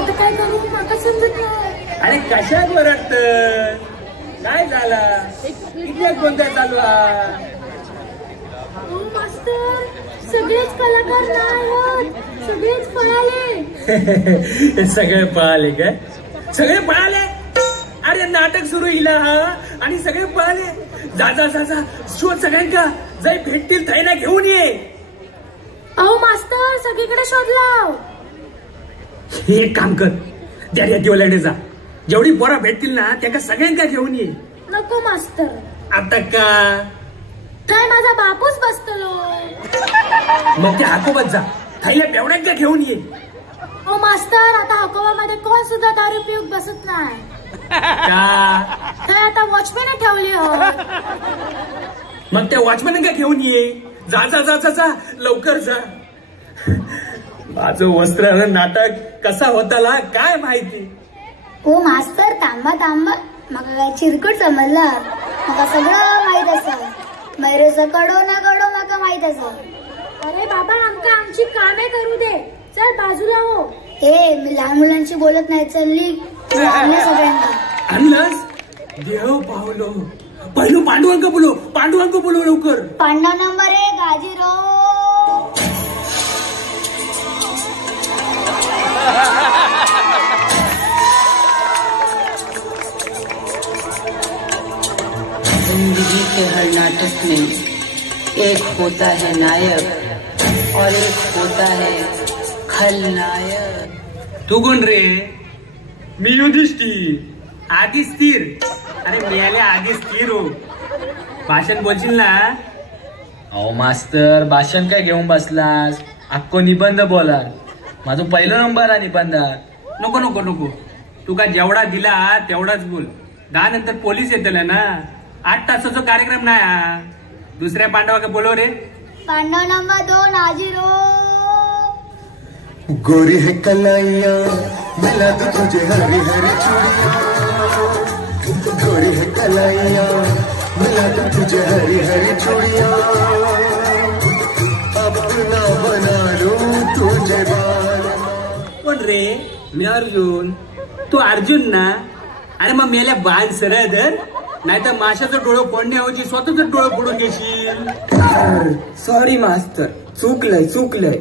आता काय करू मला समजत नाही. अरे कशात ओरडत काय झाला किती गोंधळ चालू आहे. मास्तर सगळेच कलाकार नाही सगळेच पळाले. सगळे पळाले काय सगळे पळाले. अरे नाटक सुरू इला हा आणि सगळे पळाले. जा जा जा जा शोध सगळ्यांका जाई भेटतील थैना घेऊन ये. अहो मास्तर सगळीकडे शोधला. एक काम कर त्या दिवल्याने जा जेवढी पोरा भेटतील ना त्या सगळ्यांका घेऊन ये. नको मास्तर आता का काय माझा बापूच बसतलो. मग ते हाकोबात जा थैल्या बेवड्यांका घेऊन ये. हो मास्तर आता हकोबामध्ये कोण सुद्धा दारू पिऊक बसत नाही. काय आता वॉचमॅन ठेवले हो. मग त्या वॉचमॅनका घेऊन ये. जा जा जा जा लवकर जा. माझं वस्त्र नाटक कसा होताला काय माहिती. हो मास्तर थांबा थांबा मका काय चिरकट समजला. मका सगळं माहित असा. मैरेचं कडो ना कडो मका माहित असा. अरे बाबा आमका आमची कामे करू दे. चल बाजूला हो. हे मी लहान मुलांशी बोलत नाही. चलली आणलं सगळ्यांना. आणलंस देव पावलो. पहिलं पांडुरंग बोलो लवकर. पांडव नंबर 1 आजीरो. जिंदगी के हर नाटक में एक होता है नायक और एक होता है खलनायक. तू कोण रे. मी युधिष्ठिर आधी स्थिर. अरे मिळाल्या आधी स्थिर हो. भाषण बोलशील ना. अहो मास्तर भाषण काय घेऊन बसलास. अक्को निबंध बोला. माझा पहिला नंबर आहे निबंधात. नको नको नको तू का जेवढा दिला तेवढाच बोल. 10 नंतर पोलीस येतले ना. 8 तासाचा कार्यक्रम नाही हा. दुसऱ्या पांडवा बोलव रे. पांडव नंबर 2 आजीरो. गोरी है कलाइया मिला तो तुझे हरी हरी चूड़िया. गोरी है कलाइया मिला तो तुझे हरी हरी चूड़िया. अपना बना लूं तुझे बाल. कोण रे. मी अर्जुन. तू अर्जुन ना. अरे मग मेल्या बाण सरळ धर नाही तर माशाचं डोळं फोडण्याऐवजी स्वतःच डोळं फोडून घेशील. सॉरी मास्तर चुकलंय.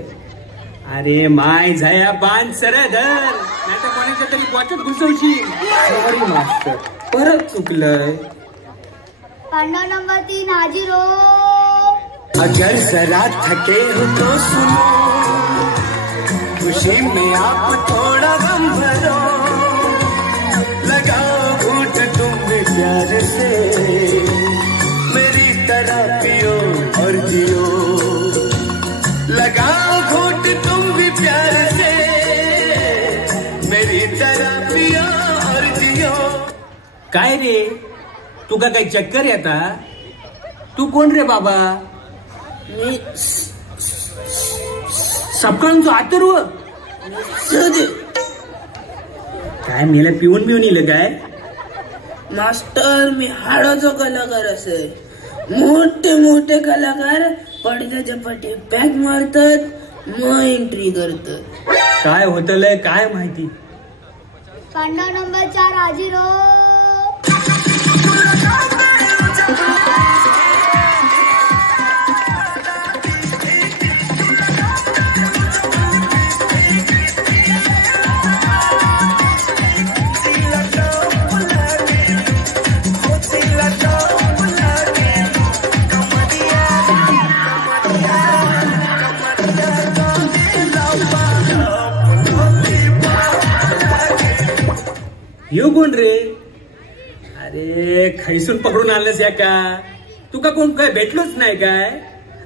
अरे माय झाया बाण सरळ धर नाही तर कोणाच्या तरी वाचत घुसवशील. सॉरी मास्तर परत चुकलंय. पांडव नंबर 3 आजीरो. अगर जरा थके हो तो सुनो. खुशी में आप थोड़ा गम भरो. लगाओ घूंट तुम भी प्यार से. मेरी तरह पियो और जियो. लगाओ घूंट तुम भी प्यार से. मेरी तरह पियो और जियो. काय रे तुका काही चक्कर येता. तू कोण रे बाबा. मी सपकाळून अथर्व. काय मेला पिऊन येलं काय. मास्टर मी हाडाचा कलाकार असे. मोठे मोठे कलाकार पडद्याच्या पाठी पॅक मारतात मग एंट्री करतात. काय होतलंय काय माहिती. पांडव नंबर 4 आजीरो. येऊ कोण रे. अरे खैसून पकडून आणलंस या का. तुका कोण काय भेटलोच नाही काय.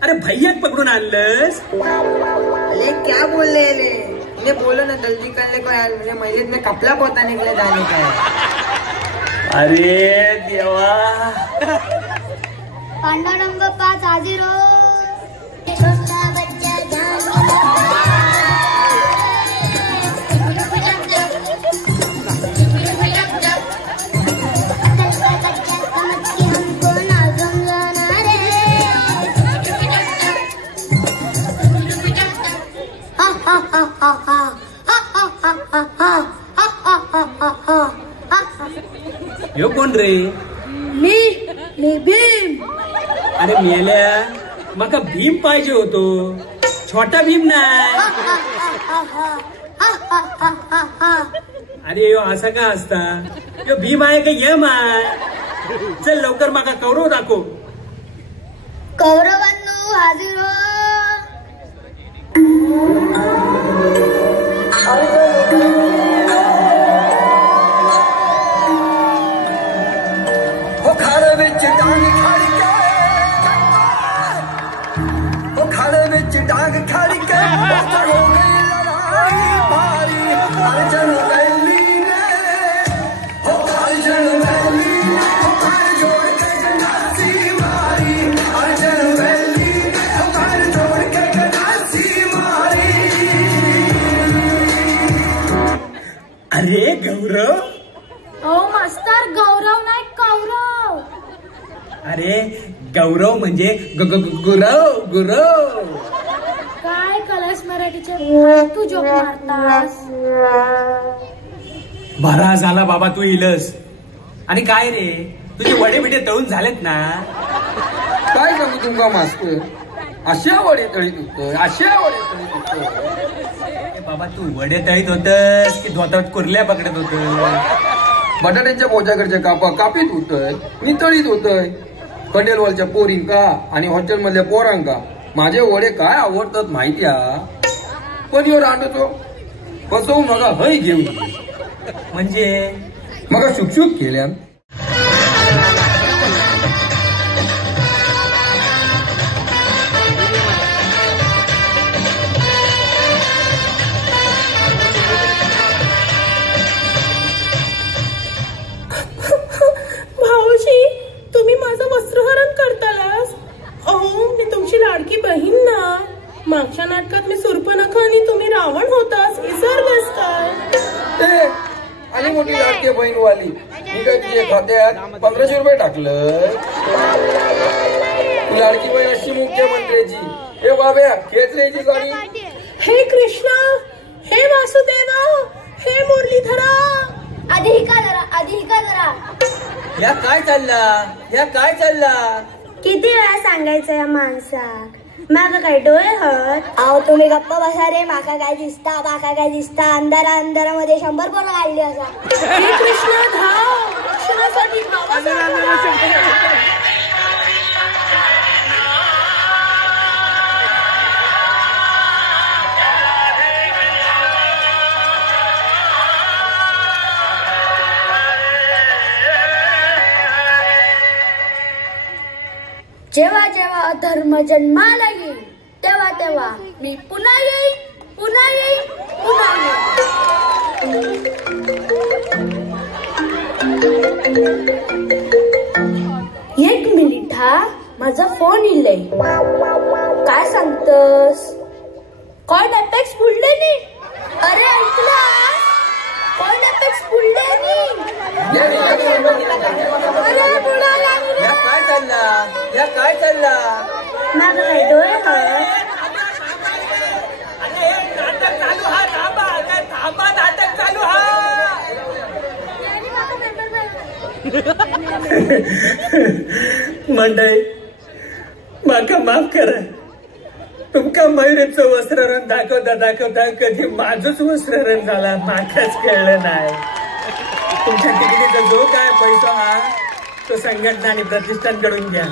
अरे भैयाक पकडून आणलंस. अरे क्या बोल रहे इन्हें बोलो ना जल्दी करने को यार. मुझे महिलेत में कपड़ा पोता निकले जाने का है. अरे देवा. पांडव नंबर 5 आजीरो. कोण रे? मी भीम. अरे मेल्या, मका भीम पाहिजे होतो, छोटा भीम नाही. अरे यो असा का असता? यो भीम आहे का यम आहे? चल लवकर माका कौरव दाखव. कौरवांनो हाजीर हो. खाड़े विच डांग खड़ के, ओ खाड़े विच डांग खड़ के, हो गई लड़ाई भारी. अर्जन वैली ने, हो अर्जन वैली ने, पैर जोड़ के गंडासी मारी. अर्जन वैली ने, पैर जोड़ के गंडासी मारी. अरे गौरव. ओ मास्तर, गौरव नाही कौरव. अरे गौरव म्हणजे गुरव गुरव. काय कलस मराठीचे तू जोक मारतास. बरा झाला बाबा तू इलस. आणि काय रे, तुझे वडे बिडे तळून झालेत ना? काय सांगू तुमका मास्तर, अशा वडे तळीत होतं, अशा वडे तळीत होतं. बाबा तू वडे तळीत होतस की धोतात कुर्ल्या पकडत होत? बटाट्यांच्या पोच्याकडच्या कापा कापीत होतय, नितळीत होतय. कंडेलवालच्या पोरींका आणि हॉटेल मधल्या पोरांका माझे वडे काय आवडतात माहिती हा. पण यो रांडतो बसवू नका हय घेऊन. म्हणजे मग शुकशुक केल्या. भाऊजी, तुम्ही माझं वस्त्रहरण करतालास. अहो, मी तुमची लाडकी बहीण ना. मागच्या नाटकात मी सुर्पनखा आणि तुम्ही रावण होतास, विसरलास काय? आणि मोठी लाडकी बहीण वाली मी काय तुझ्या खात्यात 1500 रुपये टाकलं. तू लाडकी बहीण अशी मुख्यमंत्र्याची. हे बाब्या खेचरेची गाडी. हे कृष्णा, हे वासुदेवा, हे मुरलीधरा. आधी हिका जरा. या काय चालला? किती वेळा सांगायचं या माणसाक, माका काय डोळे हत. अहो तुम्ही गप्पा बसा रे. माका काय दिसता. अंधारामध्ये 100 पोरं काढली असा. हे कृष्णा धाव, रक्षणासाठी भावासाठी. जेव्हा जेव्हा अधर्म जन्माला येईल, तेव्हा तेव्हा मी पुन्हा येईन. एक मिनिट हा, माझा फोन इलय. काय सांगतस? Call apex Buldhana. अरे ऐकला, कॉल अपेक्स बुलढाणा. काय चालला? माझं काय डोळे हत. नाटक चालू हा. मंडळी माका माफ करा. तुमका मयुरेचं वस्त्रहरण दाखवता कधी माझंच वस्त्रहरण झाला, माकाच कळलं नाही. तुमच्या तिकिटीचा जो काय पैसा हा तो संघटना आणि प्रतिष्ठानकडून घ्या.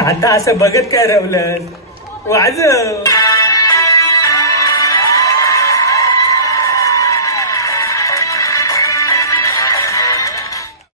आता असं बघत काय रवलं, वाजव.